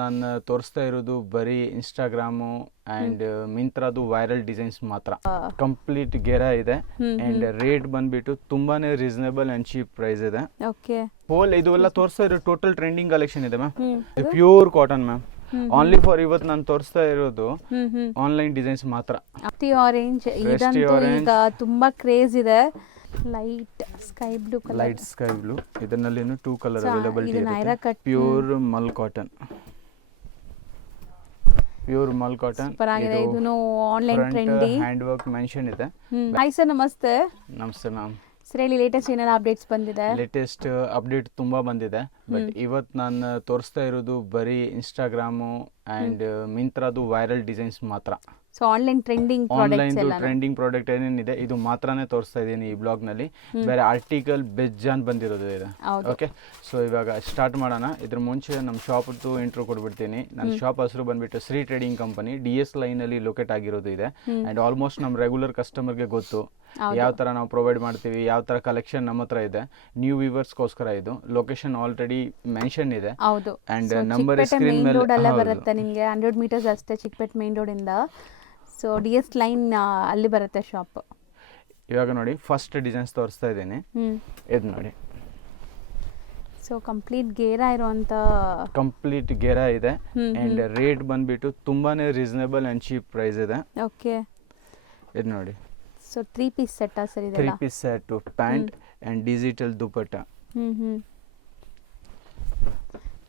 ನಾನು ತೋರಿಸ್ತಾ ಇರೋದು ಬರೀ ಇನ್ಸ್ಟಾಗ್ರಾಮು ಆ್ಯಂಡ್ ಮಿಂತ್ರಾದು ವೈರಲ್ ಡಿಸೈನ್ಸ್ ಮಾತ್ರ. ಕಂಪ್ಲೀಟ್ ಗೆರಾ ಇದೆ ಆ್ಯಂಡ್ ರೇಟ್ ಬಂದ್ಬಿಟ್ಟು ತುಂಬಾನೇ ರೀಸನೇಬಲ್ ಆ್ಯಂಡ್ ಚೀಪ್ ಪ್ರೈಸ್ ಇದೆ. ಓಕೆ, ಹೋಲ್ ಇದು ಎಲ್ಲ ತೋರಿಸ್ತಾ ಇರೋ ಟೋಟಲ್ ಟ್ರೆಂಡಿಂಗ್ ಕಲೆಕ್ಷನ್ ಇದೆ ma'am. Pure cotton ma'am. Only for ಇವತ್ತು ನಾನು ತೋರಿಸ್ತಾ ಇರೋದು ಆನ್ಲೈನ್ ಡಿಸೈನ್ಸ್ ಮಾತ್ರ. ಆರೆಂಜ್ ಇದಂತೂ ಈಗ ತುಂಬಾ ಕ್ರೇಜ್ ಇದೆ. Light sky blue colour, light sky blue. ಇದರಲ್ಲಿ 2 ಕಲರ್ ಅವೈಲಬಿಲಿಟಿ ಇದೆ. Pure mul cotton, pure mul cotton. Super ಆಗಿದೆ. ಇದು online trendy hand work mention ಇದೆ. ಹಾಯ್ ಸರ್, ನಮಸ್ತೆ. ನಮಸ್ತೆ ಮ್ಯಾಮ್. ಸರ್ ಹೇಳಿ, ಲೇಟೆಸ್ಟ್ ಏನೆಲ್ಲ ಅಪ್ಡೇಟ್ಸ್ ಬಂದಿದೆ? ಲೇಟೆಸ್ಟ್ ಅಪ್ಡೇಟ್ ತುಂಬ ಬಂದಿದೆ, ಬಟ್ ಇವತ್ತು ನಾನು ತೋರಿಸ್ತಾ ಇರೋದು ಬರೀ ಇನ್ಸ್ಟಾಗ್ರಾಮು ಆ್ಯಂಡ್ ಮಿಂತ್ರಾದು ವೈರಲ್ ಡಿಸೈನ್ಸ್ ಮಾತ್ರ. So online trending trending product ಏನೇನಿದೆ ಇದು ಮಾತ್ರನೇ ತೋರಿಸ್ತಾ ಇದ್ದೀನಿ ಈ ಬ್ಲಾಗ್ನಲ್ಲಿ. ಬೇರೆ ಆರ್ಟಿಕಲ್ ಬೆಜ್ಜಾನ್ ಬಂದಿರೋದು ಇದೆ. ಓಕೆ, ಸೊ ಇವಾಗ ಸ್ಟಾರ್ಟ್ ಮಾಡೋಣ. ಇದ್ರ ಮುಂಚೆ ನಮ್ಮ ಶಾಪ್ದು ಇಂಟ್ರೋ ಕೊಟ್ಬಿಡ್ತೀನಿ. ನನ್ನ ಶಾಪ್ ಹೆಸರು ಬಂದ್ಬಿಟ್ಟು ಶ್ರೀ ಟ್ರೇಡಿಂಗ್ ಕಂಪನಿ, DS ಲೈನಲ್ಲಿ ಲೊಕೇಟ್ ಆಗಿರೋದು ಇದೆ. ಆ್ಯಂಡ್ ಆಲ್ಮೋಸ್ಟ್ ನಮ್ಮ ರೆಗ್ಯುಲರ್ ಕಸ್ಟಮರ್ಗೆ ಗೊತ್ತು ಯಾವ ಥರ ನಾವು ಪ್ರೊವೈಡ್ ಮಾಡ್ತೀವಿ, ಯಾವ ಥರ ಕಲೆಕ್ಷನ್ ನಮ್ಮ ಹತ್ರ ಇದೆ. ನ್ಯೂ ವ್ಯೂವರ್ಸ್ಗೋಸ್ಕರ ಇದು ಲೊಕೇಶನ್ ಆಲ್ರೆಡಿ ಮೆನ್ಷನ್ ಇದೆ. ಆ್ಯಂಡ್ ನಂಬರ್ ಸ್ಕ್ರೀನ್ ಮೇಲೆ ಬರುತ್ತೆ ನಿಮಗೆ. 100 ಮೀಟರ್ಸ್ ಅಷ್ಟೇ ಚಿಕ್ಕಪೇಟೆ ಮೇನ್ ರೋಡ್ ಇಂದ. ಸೊ DS ಲೈನ್ ಅಲ್ಲಿ ಬರುತ್ತೆ ಶಾಪ್. ಇವಾಗ ನೋಡಿ, ಫಸ್ಟ್ ಡಿಸೈನ್ಸ್ ತೋರಿಸ್ತಾ ಇದ್ದೀನಿ. ಇದು ನೋಡಿ, ಸೊ ಕಂಪ್ಲೀಟ್ ಗೇರಾ ಇರುವಂತ ಕಂಪ್ಲೀಟ್ ಗೇರಾ ಇದೆ. ಆ್ಯಂಡ್ ರೇಟ್ ಬಂದ್ಬಿಟ್ಟು ತುಂಬಾನೇ ರೀಸನೇಬಲ್ ಆ್ಯಂಡ್ ಚೀಪ್ ಪ್ರೈಸ್ ಇದೆ. ಓಕೆ, ಇದು ನೋಡಿ. ಸೊ 3 ಪೀಸ್ ಸೆಟ್ ಸರ್ ಇದೆಲ್ಲ? 3 piece set, pant and digital dupatta.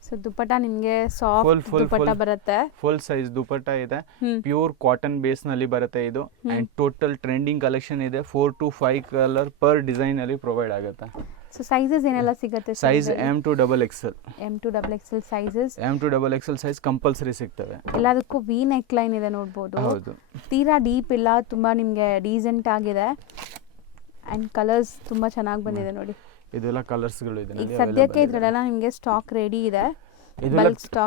So dupatta ನಿಮಗೆ ಸಾಫ್ಟ್ ದುಪಟ್ಟ ಬರುತ್ತೆ. ಫುಲ್ ಸೈಜ್ ದುಪಟ್ಟ ಇದೆ. ಪ್ಯೂರ್ ಕಾಟನ್ ಬೇಸ್ ನಲ್ಲಿ ಬರುತ್ತೆ ಇದು. ಅಂಡ್ ಟೋಟಲ್ ಟ್ರೆಂಡಿಂಗ್ ಕಲೆಕ್ಷನ್ ಇದೆ. 4 to 5 ಕಲರ್ ಪರ್ ಡಿಸೈನ್ ಅಲ್ಲಿ ಪ್ರೊವೈಡ್ ಆಗುತ್ತೆ. ಸೊ ಸೈಜಸ್ ಏನೆಲ್ಲ ಸಿಗುತ್ತೆ? Size M to XXL. M to XXL sizes. M to XXL size compulsory ಸಿಗ್ತವೆ. ಎಲ್ಲದಕ್ಕೂ ವಿ ನೆಕ್ ಲೈನ್ ಇದೆ ನೋಡಬಹುದು. ಹೌದು, ತೀರಾ ಡೀಪ್ ಇಲ್ಲ, ತುಂಬಾ ನಿಮಗೆ ಡೀಸೆಂಟ್ ಆಗಿದೆ. ಅಂಡ್ ಕಲರ್ಸ್ ತುಂಬಾ ಚೆನ್ನಾಗಿ ಬಂದಿದೆ ನೋಡಿ. ಇದೆಲ್ಲ ಕಲರ್ಸ್ ಗಳು ಇದೆ. ಈಗ ಸದ್ಯಕ್ಕೆ ಇದ್ರಲ್ಲೆಲ್ಲ ನಿಮಗೆ ಸ್ಟಾಕ್ ರೆಡಿ ಇದೆ.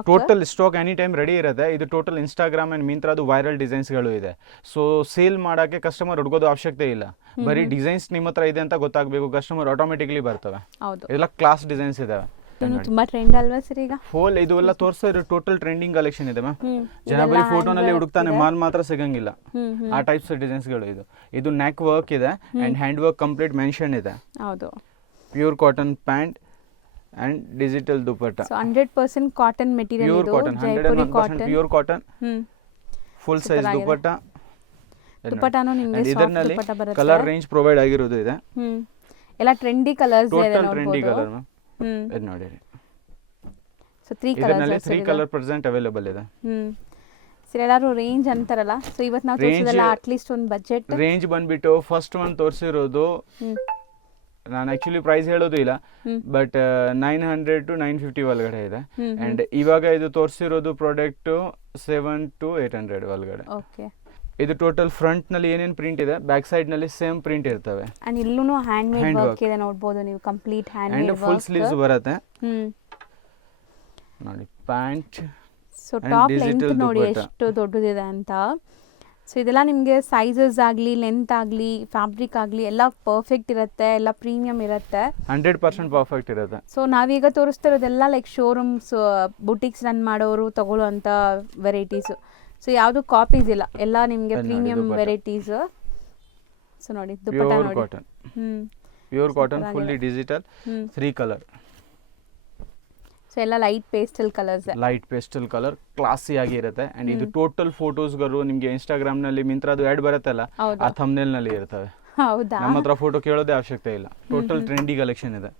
Total stock any time ready ಇರುತ್ತೆ. ಇದು ಟೋಟಲ್ ಇನ್ಸ್ಟಾಗ್ರಾಮ್ ಅಂಡ್ ಮಿಂತ್ರಾದು ವೈರಲ್ ಡಿಸೈನ್ಸ್ ಗಳು ಇದೆ. ಸೊ ಸೇಲ್ ಮಾಡಕ್ಕೆ ಕಸ್ಟಮರ್ ಹುಡುಗೋದು ಅವಶ್ಯಕತೆ ಇಲ್ಲ. ಬರೀ ಡಿಸೈನ್ಸ್ ನಿಮ್ಮ ಹತ್ರ ಇದೆ ಅಂತ ಗೊತ್ತಾಗಬೇಕು, ಕಸ್ಟಮರ್ ಆಟೋಮೆಟಿಕ್ಲಿ ಬರ್ತವೆ. ಇದೆಲ್ಲ ಕ್ಲಾಸ್ ಡಿಸೈನ್ಸ್ ಇದಾವೆ. ತುಂಬಾ ಟ್ರೆಂಡ್ ಅಲ್ವಾ ಸರ್ ಈಗ? ಹೋಲ್ ಇದು ಎಲ್ಲ ತೋರಿಸ್ತಾ ಇರೋ ಟೋಟಲ್ ಟ್ರೆಂಡಿಂಗ್ ಕಲೆಕ್ಷನ್ ಇದೆ ಮ್ಯಾಮ್. ಜನ ಬರೀ ಫೋಟೋನಲ್ಲಿ ಹುಡುಕ್ತಾನೆ, ಮಾಲ್ ಮಾತ್ರ ಸಿಗಂಗಿಲ್ಲ. ಆ ಟೈಪ್ಸ್ ಡಿಸೈನ್ಸ್ ಗಳು ಇದು ನೆಕ್ ವರ್ಕ್ ಇದೆ and hand work complete mention ಇದೆ. ಹೌದು, pure cotton pant and digital dupatta. So 100% cotton material pure idu. Cotton, 100% pure cotton. Full size dupatta. Dupatta no nimge soft dupatta barutte. Color range provide ಆಗಿರೋದು ಇದೆ. ಎಲ್ಲ trendy colors ಇದೆ ನೋಡಬಹುದು. Total trendy color ma'am. ಇದು ನೋಡಿ. So 3 colors ಇದರಲ್ಲಿ 3 color present available ಇದೆ. Sir ಎಲ್ಲರೂ ರೇಂಜ್ ಅಂತಾರಲ್ಲ, ಸೊ ಇವತ್ತು ನಾವು ತೋರಿಸಿದಲ್ಲ ಅಟ್ ಲೀಸ್ಟ್ ಒಂದು ಬಜೆಟ್ ರೇಂಜ್ ಬಂದ್ಬಿಟ್ಟು ಫಸ್ಟ್ ಒನ್ ತೋರಿಸಿರೋದು ನಾನು ಆಕ್ಚುಲಿ ಪ್ರೈಸ್ ಹೇಳೋದು ಇಲ್ಲ, ಬಟ್ 900 to 950 ಒಳಗಡೆ ಇದೆ. ಅಂಡ್ ಇವಾಗ ಇದು ತೋರಿಸಿರೋದು ಪ್ರಾಡಕ್ಟ್ 700 to 800 ಒಳಗಡೆ. ಓಕೆ, ಇದು ಟೋಟಲ್ ಫ್ರಂಟ್ ನಲ್ಲಿ ಏನೇನ್ ಪ್ರಿಂಟ್ ಇದೆ, ಬ್ಯಾಕ್ ಸೈಡ್ ನಲ್ಲಿ ಸೇಮ್ ಪ್ರಿಂಟ್ ಇರ್ತವೆ. ಅಂಡ್ ಇಲ್ಲೂ ಹ್ಯಾಂಡ್ ಮೇಡ್ ವರ್ಕ್ ಇದೆ ನೋಡಬಹುದು ನೀವು. Complete hand made work. Full sleeves ಬರುತ್ತೆ ನೋಡಿ. ಪ್ಯಾಂಟ್, ಸೊ ಟಾಪ್ ಲೆಂತ್ ನೋಡಿ ಎಷ್ಟು ದೊಡ್ಡದಿದೆ ಅಂತ. ಸೊ ಇದೆಲ್ಲ ನಿಮಗೆ ಸೈಜಸ್ ಆಗಲಿ, ಲೆಂತ್ ಆಗಲಿ, ಫ್ಯಾಬ್ರಿಕ್ ಆಗಲಿ ಎಲ್ಲ ಪರ್ಫೆಕ್ಟ್ ಇರುತ್ತೆ, ಎಲ್ಲ ಪ್ರೀಮಿಯಂ ಇರುತ್ತೆ, 100% ಪರ್ಫೆಕ್ಟ್ ಇರುತ್ತೆ. ಸೊ ನಾವೀಗ ತೋರಿಸ್ತಿರೋದೆಲ್ಲ ಲೈಕ್ ಶೋರೂಮ್ಸ್, ಬುಟಿಕ್ಸ್ ರನ್ ಮಾಡೋರು ತಗೊಳ್ಳುವಂಥ ವೆರೈಟೀಸ್. ಸೊ ಯಾವುದು ಕಾಪೀಸ್ ಇಲ್ಲ, ಎಲ್ಲ ನಿಮಗೆ ಪ್ರೀಮಿಯಂ ವೆರೈಟೀಸ್. ಸೊ ನೋಡಿ ದುಪಟ್ಟ ನೋಡಿ, pure cotton fully digital, 3 colour. So ಎಲ್ಲ light pastel colours. Light pastel colour classy ಆಗಿರುತ್ತೆ. ಅಂಡ್ ಇದು ಟೋಟಲ್ ಫೋಟೋಸ್ಗಳು ನಿಮಗೆ ಇನ್ಸ್ಟಾಗ್ರಾಮ್ ನಲ್ಲಿ ಮಿಂತ್ರಾದು ಆಡ್ ಬರುತ್ತಲ್ಲ, ಆ ಥಂಬ್ನೇಲ್ ನಲ್ಲಿ ಇರ್ತವೆ. ಹೌದಾ? ನಮ್ಮ ಹತ್ರ ಫೋಟೋ ಕೇಳೋದೇ ಅವಶ್ಯಕತೆ ಇಲ್ಲ. ಟೋಟಲ್ ಟ್ರೆಂಡಿ ಕಲೆಕ್ಷನ್ ಇದೆ.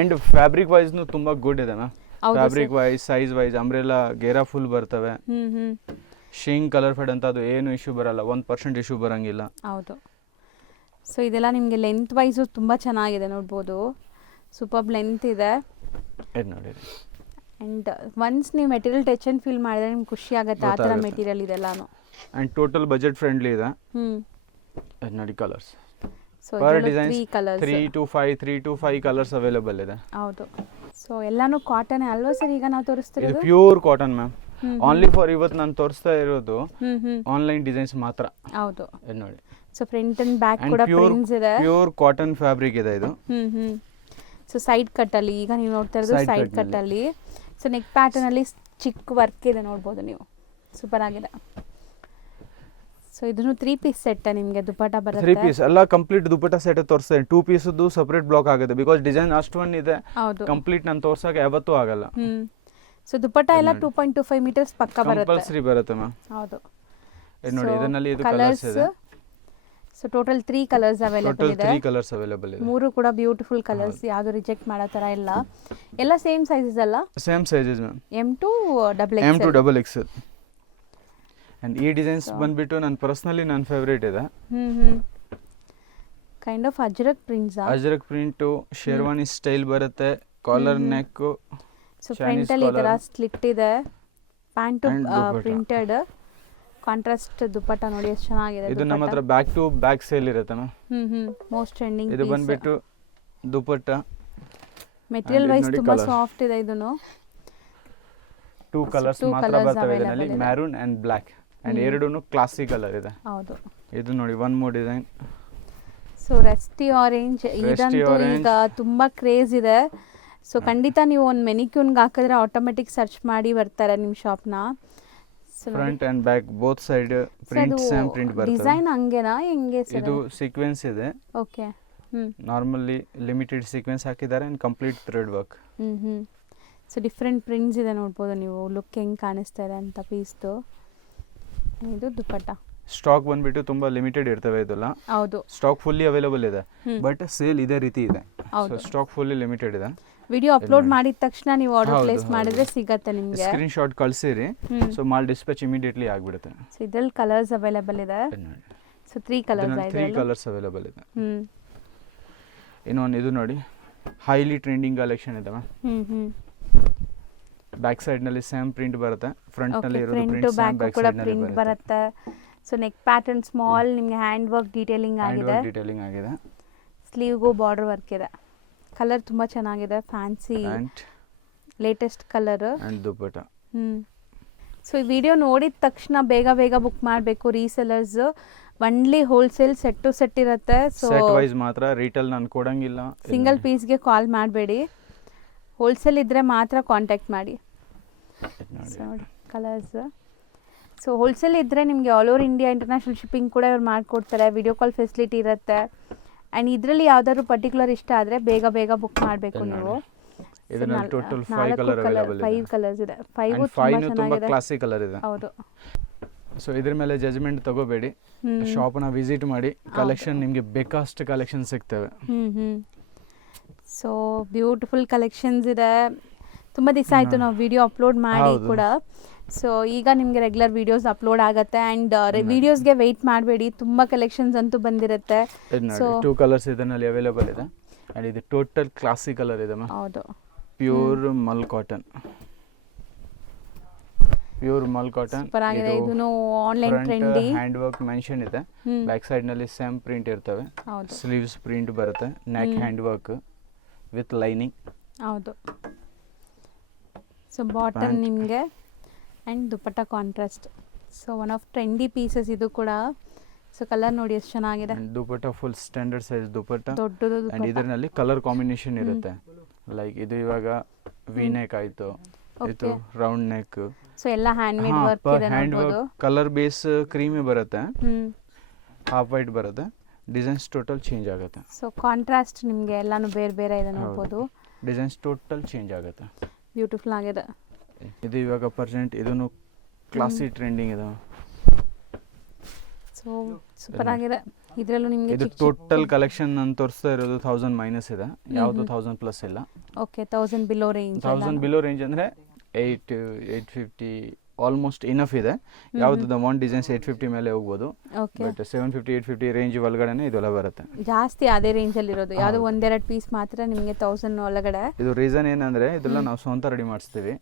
ಅಂಡ್ ಫ್ಯಾಬ್ರಿಕ್ ವೈಸ್ ತುಂಬಾ ಗುಡ್ ಇದೆ ma'am. Fabric wise, size wise, umbrella ಗೇರಾ ಫುಲ್ ಬರ್ತವೆ. ಶೇಯಿಂಗ್ ಕಲರ್ ಫೆಡ್ ಅಂತ ಅದು ಏನು ಇಶ್ಯೂ ಬರಲ್ಲ, 1% ಇಶ್ಯೂ ಬರಂಗಿಲ್ಲ. ಹೌದು. ಸೊ ಇದೆಲ್ಲ ನಿಮಗೆ ಲೆಂತ್ ವೈಸು ತುಂಬ ಚೆನ್ನಾಗಿದೆ ನೋಡ್ಬೋದು. ಸೂಪರ್ ಲೆಂತ್ ಇದೆ. ನೋಡಿ. ಅಂಡ್ ಒನ್ಸ್ ನೀವು ಮೆಟೀರಿಯಲ್ ಟಚ್ ಅಂಡ್ ಫೀಲ್ ಮಾಡಿದ್ರೆ ನಿಮ್ಗೆ ಖುಷಿ ಆಗುತ್ತೆ. ಆ ಥರ ಮೆಟೀರಿಯಲ್ ಇದೆಲ್ಲಾನು. ಅಂಡ್ ಟೋಟಲ್ ಬಜೆಟ್ ಫ್ರೆಂಡ್ಲಿ ಇದೆ. ನೋಡಿ colours. So per design 3 to 5 colours available ಇದೆ. ಹೌದು. ಸೊ ಎಲ್ಲಾನು ಕಾಟನ್ ಅಲ್ವಾ ಸರ್ ಈಗ ನಾವು ತೋರಿಸ್ತಿರೋದು? ಇದು pure cotton ma'am. Only for ಇವತ್ತು ನಾನು ತೋರಿಸ್ತಾ ಇರೋದು ಆನ್ಲೈನ್ ಡಿಸೈನ್ಸ್ ಮಾತ್ರ. ಹೌದು, ನೋಡಿ. ಸೊ ಫ್ರಂಟ್ ಅಂಡ್ ಬ್ಯಾಕ್ ಕೂಡ ಪ್ರಿಂಟ್ಸ್ ಇದೆ. ಪ್ಯೂರ್ ಕಾಟನ್ ಫ್ಯಾಬ್ರಿಕ್ ಇದೆ ಇದು. ಸೊ ಸೈಡ್ ಕಟ್ ಅಲ್ಲಿ ಈಗ ನೀವು ನೋಡ್ತಾ ಇರೋದು ಸೈಡ್ ಕಟ್ ಅಲ್ಲಿ. ಸೊ ನೆಕ್ ಪ್ಯಾಟರ್ನ್ ಅಲ್ಲಿ ಚಿಕ್ಕ ವರ್ಕ್ ಇದೆ ನೋಡ್ಬೋದು ನೀವು, ಸೂಪರ್ ಆಗಿದೆ. ಸೊ ಇದನ್ನು 3 ಪೀಸ್ ಸೆಟ್ ನಿಮಗೆ ದುಪಟ್ಟ 3 ಬರುತ್ತೆ. ಪೀಸ್ ಎಲ್ಲ ಕಂಪ್ಲೀಟ್ ದುಪಟ್ಟ ಸೆಟ್ ತೋರಿಸ್ತೇನೆ. 2 ಪೀಸದ್ದು ಸಪ್ರೇಟ್ ಬ್ಲಾಕ್ ಆಗುತ್ತೆ ಬಿಕಾಸ್ ಡಿಸೈನ್ ಅಷ್ಟೊಂದು ಇದೆ, ಹೌದು. ಕಂಪ್ಲೀಟ್ ನಾನು ತೋರ್ಸಕ್ಕೆ ಯಾವತ್ತೂ ಆಗಲ್ಲ. ಸೊ ದುಪಟ್ಟ ಎಲ್ಲ 2.25 ಮೀಟರ್ಸ್ ಪಕ್ಕ ಬರುತ್ತೆ, ಕಂಪಲ್ಸರಿ ಬರುತ್ತೆ ಮ್ಯಾಮ್. ಹೌದು. ಇದು ನೋಡಿ, ಇದರಲ್ಲಿ ಇದು ಕಲರ್ಸ್ ಕಲರ್ಸ್ ಇದೆ. So total 3 colours available total ಇದೆ. 3 ಕಲರ್ಸ್ ಅವೈಲೇಬಲ್ ಇದೆ. 3 ಕೂಡ ಬ್ಯೂಟಿಫುಲ್ ಕಲರ್ಸ್, ಯಾವುದು ರಿಜೆಕ್ಟ್ ಮಾಡೋ ಥರ ಇಲ್ಲ. ಎಲ್ಲ ಸೇಮ್ ಸೈಜಸ್ ಅಲ್ಲ, same sizes ma'am, M to M to XXL. And ಈ ಡಿಸೈನ್ಸ್ ಬಂದ್ಬಿಟ್ಟು ನನ್ನ ಪರ್ಸನಲಿ ನನ್ನ ಫೇವರೇಟ್ ಇದೆ. Kind of Ajrakh prints, Ajrakh print sherwani style ಬರುತ್ತೆ. ಕಾಲರ್ ನೆಕ್, ಸೊ ಫ್ರಂಟ್ ಅಲ್ಲಿ ಈ ತರ ಸ್ಲಿಟ್ ಇದೆ. ಪ್ಯಾಂಟ್ ಪ್ರಿಂಟೆಡ್ ಕಾಂಟ್ರಾಸ್ಟ್ ದುಪಟ್ಟ ನೋಡಿ ಎಷ್ಟು ಚೆನ್ನಾಗಿದೆ. ಇದು ನಮ್ಮ ಹತ್ರ ಬ್ಯಾಕ್ ಟು ಬ್ಯಾಕ್ ಸೇಲ್ ಇರುತ್ತೆ ಮ್ಯಾಮ್. ಮೋಸ್ಟ್ ಟ್ರೆಂಡಿಂಗ್ ಇದು ಬಂದ್ಬಿಟ್ಟು ದುಪಟ್ಟ ಮೆಟೀರಿಯಲ್ ವೈಸ್ ತುಂಬಾ ಸಾಫ್ಟ್ ಇದೆ. ಇದನ್ನು 2 ಕಲರ್ಸ್ ಮಾತ್ರ ಬರ್ತವೆ ಇದರಲ್ಲಿ, ಮ್ಯಾರೂನ್ ಅಂಡ್ ಬ್ಲಾಕ್. ಅಂಡ್ ಎರಡೂನು ಕ್ಲಾಸಿಕ್ ಕಲರ್ ಇದೆ. ಹೌದು. ಇದು ನೋಡಿ one more design. So rusty orange, ಇದಂತೂ ಈಗ ತುಂಬಾ ಕ್ರೇಜ್ ಇದೆ. ಸೊ ಖಂಡಿತ ನೀವು ಒಂದು ಮೆನಿಕ್ಯೂನ್ಗೆ ಹಾಕಿದ್ರೆ ಆಟೋಮೆಟಿಕ್ ಸರ್ಚ್ ಮಾಡಿ ಬರ್ತಾರೆ ನಿಮ್ಮ ಶಾಪ್ನ. Front and back both side print same print ಬರುತ್ತೆ. ಡಿಸೈನ್ ಹಂಗೇನಾ ಹೆಂಗೆ ಸರ್? ಇದು ಸೀಕ್ವೆನ್ಸ್ ಇದೆ. ಓಕೆ. ನಾರ್ಮಲಿ ಲಿಮಿಟೆಡ್ ಸೀಕ್ವೆನ್ಸ್ ಹಾಕಿದ್ದಾರೆ and complete thread work. So different prints ಇದೆ ನೋಡ್ಬೋದು ನೀವು, ಲುಕ್ ಹೆಂಗೆ ಕಾಣಿಸ್ತಾ ಇದೆ ಅಂತ ಪೀಸ್ದು. ಇದು ದುಪಟ್ಟ. ಸ್ಟಾಕ್ ಬಂದ್ಬಿಟ್ಟು ತುಂಬಾ ಲಿಮಿಟೆಡ್ ಇರ್ತವೆ ಇದೆಲ್ಲ. ಹೌದು. ಸ್ಟಾಕ್ ಫುಲ್ಲಿ ಅವೈಲೇಬಲ್ ಇದೆ, ಬಟ್ ಸೇಲ್ ಇದೇ ರೀತಿ ಇದೆ. ಸೊ ಸ್ಟಾಕ್ ಫುಲ್ಲಿ ಲಿಮಿಟೆಡ್ ಇದೆ. ವಿಡಿಯೋ ಅಪ್ಲೋಡ್ ಮಾಡಿದ ತಕ್ಷಣ ನೀವು ಆರ್ಡರ್ ಪ್ಲೇಸ್ ಮಾಡಿದ್ರೆ ಸಿಗತ್ತೆ ನಿಮಗೆ. ಸ್ಕ್ರೀನ್ ಶಾಟ್ ಕಳಿಸಿರಿ, ಸೊ ಮಾಲ್ ಡಿಸ್ಪ್ಯಾಚ್ ಇಮಿಡಿಯೇಟ್ಲಿ ಆಗಿಬಿಡುತ್ತೆ. ಸೊ ಇದರಲ್ಲಿ ಕಲರ್ಸ್ ಅವೈಲೇಬಲ್ ಇದೆ. ಸೊ 3 ಕಲರ್ಸ್ ಇದೆ. 3 ಕಲರ್ಸ್ ಅವೈಲೇಬಲ್ ಇದೆ. ಇನ್ನೊಂದು ಇದು ನೋಡಿ, ಹೈಲಿ ಟ್ರೆಂಡಿಂಗ್ ಕಲೆಕ್ಷನ್ ಇದೆ ಮ್ಯಾಮ್. ಬ್ಯಾಕ್ ಸೈಡ್ ನಲ್ಲಿ ಸೇಮ್ ಪ್ರಿಂಟ್ ಬರುತ್ತೆ, ಫ್ರಂಟ್ ನಲ್ಲಿ ಇರೋದು ಪ್ರಿಂಟ್ ಸೇಮ್ ಬ್ಯಾಕ್ ಕೂಡ ಸೈಡ್ ನಲ್ಲಿ ಪ್ರಿಂಟ್ ಬರುತ್ತೆ. ಸೊ ನೆಕ್ ಪ್ಯಾಟರ್ನ್ ಸ್ಮಾಲ್ ನಿಮಗೆ ಹ್ಯಾಂಡ್ ವರ್ಕ್ ಡೀಟೇಲಿಂಗ್ ಆಗಿದೆ. ಸ್ಲೀವ್ಗೂ ಬಾರ್ಡರ್ ವರ್ಕ್ ಇದೆ. ಕಲರ್ ತುಂಬಾ ಚೆನ್ನಾಗಿದೆ, fancy latest colour and dupatta. So ಈ ವಿಡಿಯೋ ನೋಡಿದ ತಕ್ಷಣ ಬೇಗ ಬೇಗ ಬುಕ್ ಮಾಡಬೇಕು. Resellers only wholesale set to set ಇರುತ್ತೆ. ಸೊ ಸೆಟ್ ವೈಸ್ ಮಾತ್ರ, ರಿಟೇಲ್ ನಾನು ಕೊಡಂಗಿಲ್ಲ. ಸಿಂಗಲ್ ಪೀಸ್ಗೆ ಕಾಲ್ ಮಾಡಬೇಡಿ, ಹೋಲ್ಸೇಲ್ ಇದ್ರೆ ಮಾತ್ರ ಕಾಂಟ್ಯಾಕ್ಟ್ ಮಾಡಿ. ನೋಡಿ ಕಲರ್ಸ್. ಸೊ ಹೋಲ್ಸೇಲ್ ಇದ್ದರೆ ನಿಮಗೆ all over India international shipping ಕೂಡ ಇವ್ರು ಮಾಡಿಕೊಡ್ತಾರೆ, ವಿಡಿಯೋ ಕಾಲ್ ಫೆಸಿಲಿಟಿ ಇರುತ್ತೆ. ಆ್ಯಂಡ್ ಇದರಲ್ಲಿ ಯಾವ್ದಾದ್ರು ಪರ್ಟಿಕ್ಯುಲರ್ ಇಷ್ಟ ಆದರೆ ಬೇಗ ಬೇಗ ಬುಕ್ ಮಾಡಬೇಕು ನೀವು. ಇದರಲ್ಲಿ ಟೋಟಲ್ 5 ಕಲರ್ ಅವೈಲೇಬಲ್ ಇದೆ. 5 ಕಲರ್ಸ್ ಇದೆ. 5 ತುಂಬಾ ಕ್ಲಾಸಿಕ್ ಕಲರ್ ಇದೆ. ಹೌದು. ಸೊ ಇದ್ರ ಮೇಲೆ ಜಜ್ಮೆಂಟ್ ತಗೋಬೇಡಿ, ಶಾಪ್ನ ವಿಸಿಟ್ ಮಾಡಿ. ಕಲೆಕ್ಷನ್ ನಿಮಗೆ ಬೇಕಷ್ಟು ಕಲೆಕ್ಷನ್ ಸಿಗ್ತವೆ. ಸೊ ಬ್ಯೂಟಿಫುಲ್ ಕಲೆಕ್ಷನ್ಸ್ ಇದೆ. ತುಂಬ ದಿವಸ ಆಯಿತು ನಾವು ವಿಡಿಯೋ ಅಪ್ಲೋಡ್ ಮಾಡಿ ಕೂಡ. ಸೊ ಈಗ ನಿಮಗೆ ರೆಗ್ಯುಲರ್ ವಿಡಿಯೋಸ್ ಅಪ್ಲೋಡ್ ಆಗುತ್ತೆ. ಆ್ಯಂಡ್ ವಿಡಿಯೋಸ್ಗೆ ವೆಯ್ಟ್ ಮಾಡಬೇಡಿ, ತುಂಬ ಕಲೆಕ್ಷನ್ಸ್ ಅಂತೂ ಬಂದಿರುತ್ತೆ. ಸೊ 2 ಕಲರ್ಸ್ ಇದರಲ್ಲಿ ಅವೈಲೇಬಲ್ ಇದೆ. ಆ್ಯಂಡ್ ಇದು ಟೋಟಲ್ ಕ್ಲಾಸಿಕ್ ಕಲರ್ ಇದೆ ಮ್ಯಾಮ್. ಹೌದು. Pure mul cotton. ಸೂಪರ್ ಆಗಿದೆ. ಇದನ್ನು online trendy hand work mention ಇದೆ. ಬ್ಯಾಕ್ ಸೈಡ್ ನಲ್ಲಿ ಸೇಮ್ ಪ್ರಿಂಟ್ ಇರ್ತವೆ. ಸ್ಲೀವ್ಸ್ ಪ್ರಿಂಟ್ ಬರುತ್ತೆ, neck hand work with lining. ಹೌದು. ಸೊ ಬಾಟಮ್ ನಿಮಗೆ and dupatta contrast. So one of trendy pieces ಇದು ಕೂಡ. ಸೊ ಕಲರ್ ನೋಡಿ ಎಷ್ಟು ಚೆನ್ನಾಗಿದೆ. Dupatta full standard size dupatta, ದೊಡ್ಡದು. ಅಂಡ್ ಇದರಲ್ಲಿ ಕಲರ್ ಕಾಂಬಿನೇಷನ್ ಇರುತ್ತೆ. ಲೈಕ್ ಇದು ಇವಾಗ ವಿ ನೆಕ್ ಆಯ್ತು, ಇದು ರೌಂಡ್ ನೆಕ್. ಸೊ ಎಲ್ಲ ಹ್ಯಾಂಡ್ ಮೇಡ್ ವರ್ಕ್ ಇದೆ ನೋಡಬಹುದು. ಕಲರ್ ಬೇಸ್ ಕ್ರೀಮಿ ಬರುತ್ತೆ, ಹಾಫ್ ವೈಟ್ ಬರುತ್ತೆ. ಡಿಸೈನ್ಸ್ ಟೋಟಲ್ ಚೇಂಜ್ ಆಗುತ್ತೆ. ಸೊ ಕಾಂಟ್ರಾಸ್ಟ್ ನಿಮಗೆ ಎಲ್ಲಾನು ಬೇರೆ ಬೇರೆ ಇದೆ ನೋಡಬಹುದು. ಡಿಸೈನ್ಸ್ ಟೋಟಲ್ ಚೇಂಜ್ ಆಗುತ್ತೆ. ಬ್ಯೂಟಿಫುಲ್ ಆಗಿದೆ. ಇದು ಇವಾಗ ಪ್ರೆಸೆಂಟ್ ಇದನ್ನು ಕ್ಲಾಸಿ ಟ್ರೆಂಡಿಂಗ್ ಇದೆ. ಸೊ ಸೂಪರ್ ಆಗಿದೆ. ಇದರಲ್ಲೂ ನಿಮಗೆ ಇದು ಟೋಟಲ್ ಕಲೆಕ್ಷನ್ ನಾನು ತೋರಿಸ್ತಾ ಇರೋದು 1000 ಮೈನಸ್ ಇದೆ, ಯಾವುದು 1000 ಪ್ಲಸ್ ಇಲ್ಲ. Okay, 1000 below range. 1000 below range ಅಂದ್ರೆ 850 ಆಲ್ಮೋಸ್ಟ್ ಇನಫ್ ಇದೆ. ಯಾವ್ದು ಒನ್ ಡಿಸೈನ್ಸ್ 850 ಮೇಲೆ ಹೋಗ್ಬೋದು, ಬಟ್ 750 850 ರೇಂಜ್ ಒಳಗಡೆನೆ ಇದೆಲ್ಲ ಬರುತ್ತೆ. ಜಾಸ್ತಿ ಅದೇ ರೇಂಜ್ ಅಲ್ಲಿ ಇರೋದು. ಯಾವುದು ಒಂದೆರಡು ಪೀಸ್ ಮಾತ್ರ ನಿಮಗೆ 1000 ಒಳಗಡೆ. ಇದು ರೀಸನ್ ಏನಂದ್ರೆ ಇದೆಲ್ಲ ನಾವು ಸ್ವಂತ ರೆಡಿ ಮಾಡಿಸ್ತೀವಿ,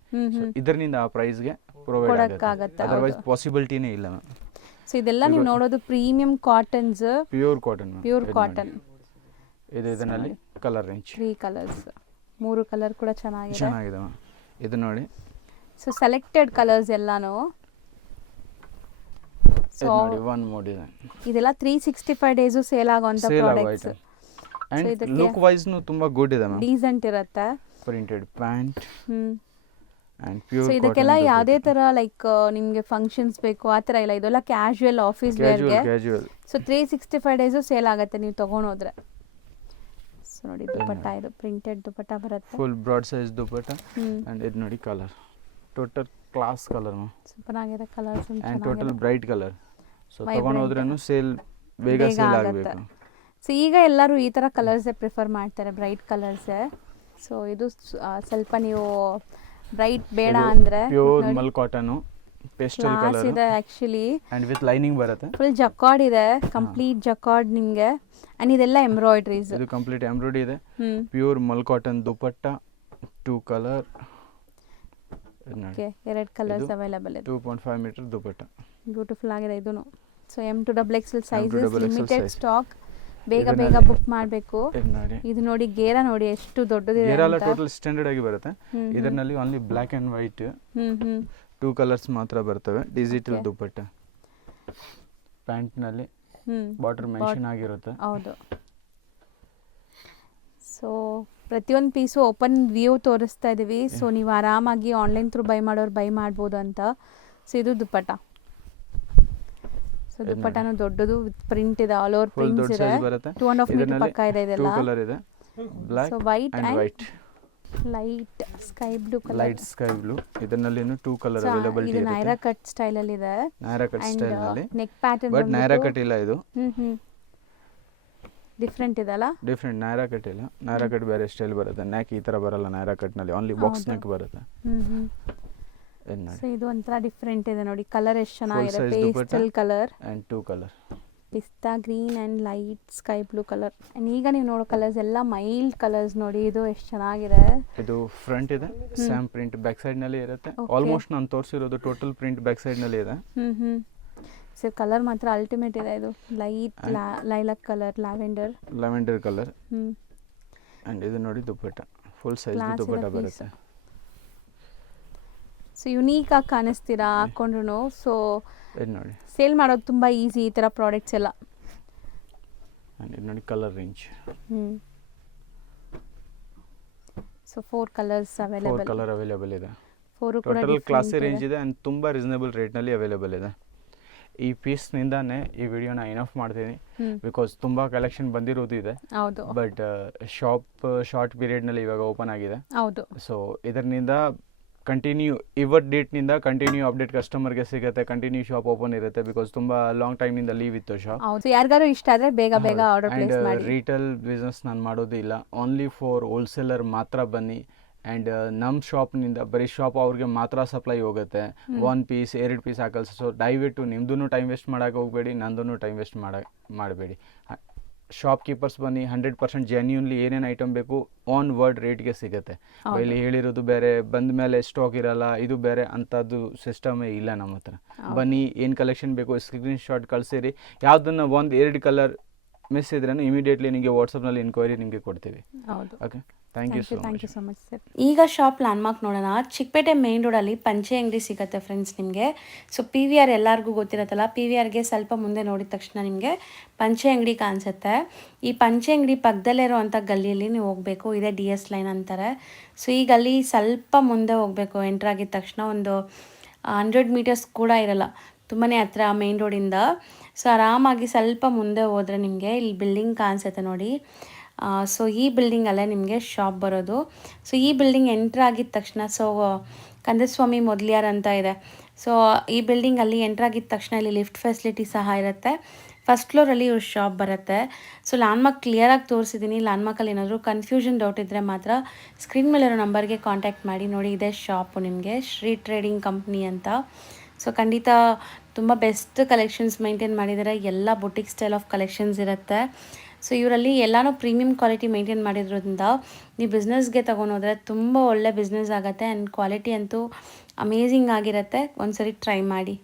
ಇದರಿಂದ ಆ ಪ್ರೈಸ್ ಗೆ ಪ್ರೊವೈಡ್ ಆಗುತ್ತೆ. ಅದರ್ವೈಸ್ ಪಾಸಿಬಿಲಿಟಿನೇ ಇಲ್ಲ. ಸೊ ಇದೆಲ್ಲ ನೀವು ನೋಡೋದು ಪ್ರೀಮಿಯಂ ಕಾಟನ್ಸ್, ಪ್ಯೂರ್ ಕಾಟನ್. ಇದು ಇದರಲ್ಲಿ ಕಲರ್ ರೇಂಜ್ 3 ಕಲರ್ಸ್, 3 ಕಲರ್ ಕೂಡ ಚೆನ್ನಾಗಿದೆ. ಇದು ನೋಡಿ. ಸೊ ಸೆಲೆಕ್ಟೆಡ್ ಕಲರ್ಸ್ ಎಲ್ಲಾನು. So one more design. ಇದೆಲ್ಲ 365 ಡೇಸ್ ಸೇಲ್ ಆಗುವಂತ ಪ್ರಾಡಕ್ಟ್ಸ್. ಅಂಡ್ ಲುಕ್ ವೈಸ್ ನು ತುಂಬಾ ಗುಡ್ ಇದೆ ಮ್ಯಾಮ್. ಡೀಸೆಂಟ್ ಇರುತ್ತೆ. Printed pant and so pure ಇದಕ್ಕೆಲ್ಲ ಯಾವುದೇ ಥರ ಲೈಕ್ ನಿಮಗೆ ಫಂಕ್ಷನ್ಸ್ ಬೇಕು ಆ ಥರ ಇಲ್ಲ, ಇದೆಲ್ಲ ಕ್ಯಾಶುವಲ್ ಆಫೀಸ್ ವೇರ್ಗೆ. ಕ್ಯಾಶುವಲ್. ಸೊ 365 ಡೇಸು ಸೇಲ್ ಆಗುತ್ತೆ ನೀವು ತೊಗೊಂಡೋದ್ರೆ. ಸೊ ನೋಡಿ ದುಪಟ್ಟ, ಇದು ಪ್ರಿಂಟೆಡ್ ದುಪಟ್ಟ ಬರುತ್ತೆ, full broad size dupatta. And ಇದು ನೋಡಿ colour, total class colour super ಆಗಿದೆ colours. And total bright colour. So ತೊಗೊಂಡೋದ್ರೂ ಸೇಲ್ ಬೇಗ ಸೇಲ್ ಆಗಬೇಕು. ಸೊ ಈಗ ಎಲ್ಲರೂ ಈ ಥರ ಕಲರ್ಸೇ ಪ್ರಿಫರ್ ಮಾಡ್ತಾರೆ, ಬ್ರೈಟ್ ಕಲರ್ಸೇ. ಸೊ ಇದು ಸ್ವಲ್ಪ ನೀವು ಬ್ರೈಟ್ ಬೇಡ ಅಂದರೆ pure mul cotton pastel colour ಇದೆ ಆ್ಯಕ್ಚುಲಿ. ಆ್ಯಂಡ್ ವಿತ್ ಲೈನಿಂಗ್ ಬರುತ್ತೆ. ಫುಲ್ ಜಕಾರ್ಡ್ ಇದೆ, ಕಂಪ್ಲೀಟ್ ಜಕಾರ್ಡ್ ನಿಮಗೆ. ಆ್ಯಂಡ್ ಇದೆಲ್ಲ ಎಂಬ್ರಾಯ್ಡ್ರೀಸ್, ಇದು ಕಂಪ್ಲೀಟ್ ಎಂಬ್ರಾಯ್ಡ್ರಿ ಇದೆ. Pure mul cotton dupatta, 2 colour. Okay, 2 colours available ಇದೆ. 2.5 ಮೀಟರ್ ದುಪಟ್ಟ, ಬ್ಯೂಟಿಫುಲ್ ಆಗಿದೆ ಇದೂ. So M2XXL sizes, limited stock, ಬೇಗ ಬುಕ್ ಮಾಡಬೇಕು. ಇದು ನೋಡಿ ಗೇರ ನೋಡಿ ಎಷ್ಟು ದೊಡ್ಡದಿದೆ. ಗೇರ ಎಲ್ಲ ಟೋಟಲ್ ಸ್ಟ್ಯಾಂಡರ್ಡ್ ಆಗಿ ಬರುತ್ತೆ. ಇದರಲ್ಲಿ only black and white 2 colours ಮಾತ್ರ ಬರ್ತವೆ. ಡಿಜಿಟಲ್ ದುಪಟ್ಟ, ಪ್ಯಾಂಟ್ನಲ್ಲಿ ಬಾರ್ಡರ್ ಮೆನ್ಷನ್ ಆಗಿರುತ್ತೆ. ಹೌದು. ಸೊ ಪ್ರತಿಯೊಂದು ಪೀಸು ಓಪನ್ ವ್ಯೂ ತೋರಿಸ್ತಾ ಇದ್ದೀವಿ. ಸೊ ನೀವು ಆರಾಮಾಗಿ ಆನ್ಲೈನ್ ಥ್ರೂ ಬೈ ಮಾಡೋರು ಬೈ ಮಾಡ್ಬೋದು ಅಂತ. ಸೊ ಇದು ದುಪಟ್ಟ. ಸೊ ದುಪಟ್ಟನು ದೊಡ್ಡದು ವಿತ್ ಪ್ರಿಂಟ್ ಇದೆ, ಆಲ್ ಓವರ್ ಪ್ರಿಂಟ್ಸ್ ಇದೆ. 2.5 ಮೀಟರ್ ಪಕ್ಕ ಇದೆ ಇದೆಲ್ಲ. 2 ಕಲರ್ ಇದೆ, black and white, light sky blue colour, light sky blue. ಇದರಲ್ಲಿನೂ 2 ಕಲರ್ ಅವೈಲೇಬಲ್ ಇದೆ. ನೈರಾ ಕಟ್ ಸ್ಟೈಲ್ ಅಲ್ಲಿ ಇದೆ, ನೈರಾ ಕಟ್ ಸ್ಟೈಲ್ ನಲ್ಲಿ. Neck pattern but Naira cut ಇಲ್ಲ ಇದು. ಡಿಫರೆಂಟ್ ಇದೆ ಅಲ್ಲ? ಡಿಫರೆಂಟ್, ನೈರಾ ಕಟ್ ಇಲ್ಲ. ನೈರಾ ಕಟ್ ಬೇರೆ ಸ್ಟೈಲ್ ಬರುತ್ತೆ. ನೆಕ್ ಈ ತರ ಬರಲ್ಲ ನೈರಾ ಕಟ್ ನಲ್ಲಿ, ಓನ್ಲಿ ಬಾಕ್ಸ್ ನೆಕ್ ಬರುತ್ತೆ. ಸೊ ಇದು ಒಂಥರ ಡಿಫರೆಂಟ್ ಇದೆ ನೋಡಿ, ಕಲರ್ ಎಷ್ಟು ಚೆನ್ನಾಗಿದೆ. ಪೇಸ್ಟಲ್ ಕಲರ್ ಅಂಡ್ 2 ಕಲರ್, ಪಿಸ್ತಾ green and light sky blue colour. And ಈಗ ನೀವು ನೋಡೋ ಕಲರ್ಸ್ ಎಲ್ಲ ಮೈಲ್ಡ್ ಕಲರ್ಸ್ ನೋಡಿ, ಇದು ಎಷ್ಟು ಚೆನ್ನಾಗಿದೆ. ಇದು ಫ್ರಂಟ್ ಇದೆ, ಸ್ಯಾಮ್ ಪ್ರಿಂಟ್ ಬ್ಯಾಕ್ ಸೈಡ್ ನಲ್ಲಿ ಇರುತ್ತೆ. ಆಲ್ಮೋಸ್ಟ್ ನಾನು ತೋರಿಸಿರೋದು ಟೋಟಲ್ ಪ್ರಿಂಟ್ ಬ್ಯಾಕ್ ಸೈಡ್ ನಲ್ಲಿ ಇದೆ. ಸೊ ಕಲರ್ ಮಾತ್ರ ಅಲ್ಟಿಮೇಟ್ ಇದೆ. ಇದು light lilac colour, lavender colour. And ಇದು ನೋಡಿ ದುಪಟ್ಟ, ಫುಲ್ ಸೈಜ್ ದುಪಟ್ಟ ಬರುತ್ತೆ. ಸೊ ಯುನೀಕ್ ಆಗಿ ಕಾಣಿಸ್ತೀರಾ ಹಾಕೊಂಡ್ರು. ಸೊ ಇದು ನೋಡಿ ಸೇಲ್ ಮಾಡೋದು ತುಂಬ ಈಸಿ ಈ ಥರ ಪ್ರಾಡಕ್ಟ್ಸ್ ಎಲ್ಲ. ಇದು ನೋಡಿ colour range. So 4 colours available. 4 colour available ಇದೆ. 4 ಕೂಡ ಟೋಟಲ್ ಕ್ಲಾಸಿ ರೇಂಜ್ ಇದೆ ಅಂಡ್ ತುಂಬ ರೀಸನಬಲ್ ರೇಟ್ನಲ್ಲಿ ಅವೈಲೇಬಲ್ ಇದೆ. ಈ ಪೀಸ್ನಿಂದಾನೇ ಈ ವಿಡಿಯೋನ ಇನಫ್ ಮಾಡ್ತೀನಿ, ಬಿಕಾಸ್ ತುಂಬ ಕಲೆಕ್ಷನ್ ಬಂದಿರೋದು ಇದೆ. ಹೌದು. ಬಟ್ ಶಾರ್ಟ್ ಪೀರಿಯಡ್ನಲ್ಲಿ ಇವಾಗ ಓಪನ್ ಆಗಿದೆ. ಹೌದು. ಸೊ ಇದರಿಂದ ಕಂಟಿನ್ಯೂ ಇವತ್ತು ಡೇಟ್ನಿಂದ ಕಂಟಿನ್ಯೂ ಅಪ್ಡೇಟ್ ಕಸ್ಟಮರ್ಗೆ ಸಿಗುತ್ತೆ. ಕಂಟಿನ್ಯೂ ಶಾಪ್ ಓಪನ್ ಇರುತ್ತೆ, ಬಿಕಾಸ್ ತುಂಬ ಲಾಂಗ್ ಟೈಮಿಂದ ಲೀವ್ ಇತ್ತು ಶಾಪ್. ಹೌದು, ಯಾರಿಗಾರು ಇಷ್ಟ ಆದರೆ ಬೇಗ ಆರ್ಡರ್ ಪ್ಲೇಸ್ ಮಾಡಿ. ರೀಟೇಲ್ ಬಿಸ್ನೆಸ್ ನಾನು ಮಾಡೋದು ಇಲ್ಲ, ಓನ್ಲಿ ಫಾರ್ ಹೋಲ್ಸೇಲರ್ ಮಾತ್ರ ಬನ್ನಿ. ಆ್ಯಂಡ್ ನಮ್ಮ ಶಾಪ್ನಿಂದ ಬರೀ ಶಾಪ್ ಅವ್ರಿಗೆ ಮಾತ್ರ ಸಪ್ಲೈ ಹೋಗುತ್ತೆ. 1 ಪೀಸ್ 2 ಪೀಸ್ ಹಾಕಲ್ಸ. ಸೊ ದಯವಿಟ್ಟು ನಿಮ್ಮದೂ ಟೈಮ್ ವೇಸ್ಟ್ ಮಾಡೋಕೆ ಹೋಗಬೇಡಿ, ನಂದೂ ಟೈಮ್ ವೇಸ್ಟ್ ಮಾಡಬೇಡಿ. ಶಾಪ್ ಕೀಪರ್ಸ್ ಬನ್ನಿ, 100% ಜೆನ್ಯೂನ್ಲಿ ಏನೇನು ಐಟಮ್ ಬೇಕು ಆನ್ ವರ್ಡ್ ರೇಟ್ಗೆ ಸಿಗುತ್ತೆ. ಇಲ್ಲಿ ಹೇಳಿರೋದು ಬೇರೆ, ಬಂದ ಮೇಲೆ ಸ್ಟಾಕ್ ಇರಲ್ಲ, ಇದು ಬೇರೆ ಅಂಥದ್ದು ಸಿಸ್ಟಮೇ ಇಲ್ಲ ನಮ್ಮ ಹತ್ರ. ಬನ್ನಿ, ಏನು ಕಲೆಕ್ಷನ್ ಬೇಕು ಸ್ಕ್ರೀನ್ ಶಾಟ್ ಕಳಿಸಿರಿ. ಯಾವುದನ್ನು 1-2 ಕಲರ್ ಮಿಸ್ ಇದ್ರೂ ಇಮಿಡಿಯೇಟ್ಲಿ ನಿಮಗೆ ವಾಟ್ಸಪ್ನಲ್ಲಿ ಇನ್ಕ್ವೈರಿ ನಿಮಗೆ ಕೊಡ್ತೀವಿ. Okay, thank you so much sir. ಈಗ ಶಾಪ್ ಲ್ಯಾಂಡ್ಮಾರ್ಕ್ ನೋಡೋಣ. ಚಿಕ್ಕಪೇಟೆ ಮೇನ್ ರೋಡಲ್ಲಿ ಪಂಚೆ ಅಂಗಡಿ ಸಿಗುತ್ತೆ ಫ್ರೆಂಡ್ಸ್ ನಿಮಗೆ. ಸೊ PVR ಎಲ್ಲರಿಗೂ ಗೊತ್ತಿರುತ್ತಲ್ಲ, PVRಗೆ ಸ್ವಲ್ಪ ಮುಂದೆ ನೋಡಿದ ತಕ್ಷಣ ನಿಮಗೆ ಪಂಚೆ ಅಂಗಡಿ ಕಾಣಿಸುತ್ತೆ. ಈ ಪಂಚೆ ಅಂಗಡಿ ಪಕ್ಕದಲ್ಲೇ ಇರೋವಂಥ ಗಲ್ಲಿಯಲ್ಲಿ ನೀವು ಹೋಗಬೇಕು. ಇದೇ DS ಲೈನ್ ಅಂತಾರೆ. ಸೊ ಈ ಗಲ್ಲಿ ಸ್ವಲ್ಪ ಮುಂದೆ ಹೋಗಬೇಕು. ಎಂಟ್ರ್ ಆಗಿದ ತಕ್ಷಣ ಒಂದು 100 ಮೀಟರ್ಸ್ ಕೂಡ ಇರಲ್ಲ, ತುಂಬಾ ಹತ್ರ ಮೇನ್ ರೋಡಿಂದ. ಸೊ ಆರಾಮಾಗಿ ಸ್ವಲ್ಪ ಮುಂದೆ ಹೋದರೆ ನಿಮಗೆ ಇಲ್ಲಿ ಬಿಲ್ಡಿಂಗ್ ಕಾಣಿಸುತ್ತೆ ನೋಡಿ. ಸೊ ಈ ಬಿಲ್ಡಿಂಗಲ್ಲೇ ನಿಮಗೆ ಶಾಪ್ ಬರೋದು. ಸೊ ಈ ಬಿಲ್ಡಿಂಗ್ ಎಂಟ್ರ್ ಆಗಿದ ತಕ್ಷಣ ಕಂದಸ್ವಾಮಿ ಮೊದಲಿಯಾರ್ ಅಂತ ಇದೆ. ಸೊ ಈ ಬಿಲ್ಡಿಂಗಲ್ಲಿ ಎಂಟ್ರ್ ಆಗಿದ ತಕ್ಷಣ ಇಲ್ಲಿ ಲಿಫ್ಟ್ ಫೆಸಿಲಿಟಿ ಸಹ ಇರುತ್ತೆ. ಫಸ್ಟ್ ಫ್ಲೋರಲ್ಲಿ ಇವ್ರ ಶಾಪ್ ಬರುತ್ತೆ. ಸೊ ಲ್ಯಾಂಡ್ಮಾರ್ಕ್ ಕ್ಲಿಯರಾಗಿ ತೋರಿಸಿದ್ದೀನಿ. ಲ್ಯಾಂಡ್ಮಾರ್ಕಲ್ಲಿ ಏನಾದರೂ ಕನ್ಫ್ಯೂಷನ್ ಡೌಟ್ ಇದ್ದರೆ ಮಾತ್ರ ಸ್ಕ್ರೀನ್ ಮೇಲಿರೋ ನಂಬರ್ಗೆ ಕಾಂಟ್ಯಾಕ್ಟ್ ಮಾಡಿ. ನೋಡಿ, ಇದೇ ಶಾಪು ನಿಮಗೆ ಶ್ರೀ ಟ್ರೇಡಿಂಗ್ ಕಂಪ್ನಿ ಅಂತ. ಸೊ ಖಂಡಿತ ತುಂಬ ಬೆಸ್ಟ್ ಕಲೆಕ್ಷನ್ಸ್ ಮೇಂಟೈನ್ ಮಾಡಿದ್ದಾರೆ. ಎಲ್ಲ ಬುಟಿಕ್ ಸ್ಟೈಲ್ ಆಫ್ ಕಲೆಕ್ಷನ್ಸ್ ಇರುತ್ತೆ. ಸೊ ಇವರಲ್ಲಿ ಎಲ್ಲನೂ ಪ್ರೀಮಿಯಂ ಕ್ವಾಲಿಟಿ ಮೇಂಟೈನ್ ಮಾಡಿರೋದ್ರಿಂದ ನೀವು ಬಿಸ್ನೆಸ್ಗೆ ತೊಗೊಂಡೋದ್ರೆ ತುಂಬ ಒಳ್ಳೆ ಬಿಸ್ನೆಸ್ ಆಗುತ್ತೆ. ಆ್ಯಂಡ್ ಕ್ವಾಲಿಟಿ ಅಂತೂ ಅಮೇಝಿಂಗ್ ಆಗಿರುತ್ತೆ. ಒಂದ್ಸರಿ ಟ್ರೈ ಮಾಡಿ.